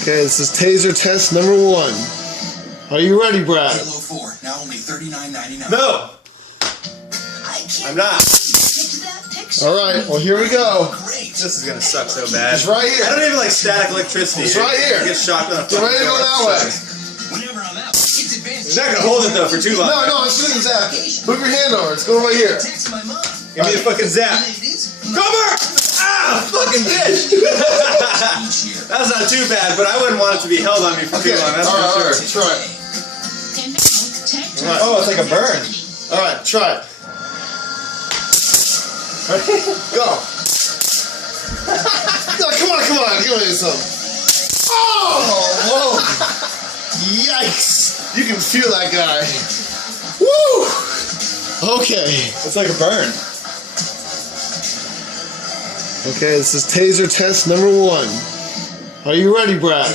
Okay, this is taser test number 1. Are you ready, Brad? Halo 4, now only $39.99. No! I'm not. Alright, well here we go. Great. This is gonna suck so bad. It's right here. I don't even like static electricity. It's right here. I get shocked on a Get ready to go that way. Whenever I'm out, it's advanced. You're not gonna hold it though for too long. No, it's doing zap. Move your hand over. It's going right here. Text my mom. Give me a fucking zap. Cover! Ah, fucking bitch! That's not too bad, but I wouldn't want it to be held on me for too long. That's for sure. Try it. Oh, it's like a burn. Alright, try it. Go. No, come on. Give me some. Oh, whoa. Yikes. You can feel that guy. Woo. Okay. It's like a burn. Okay, this is taser test number 1. Are you ready, Brad?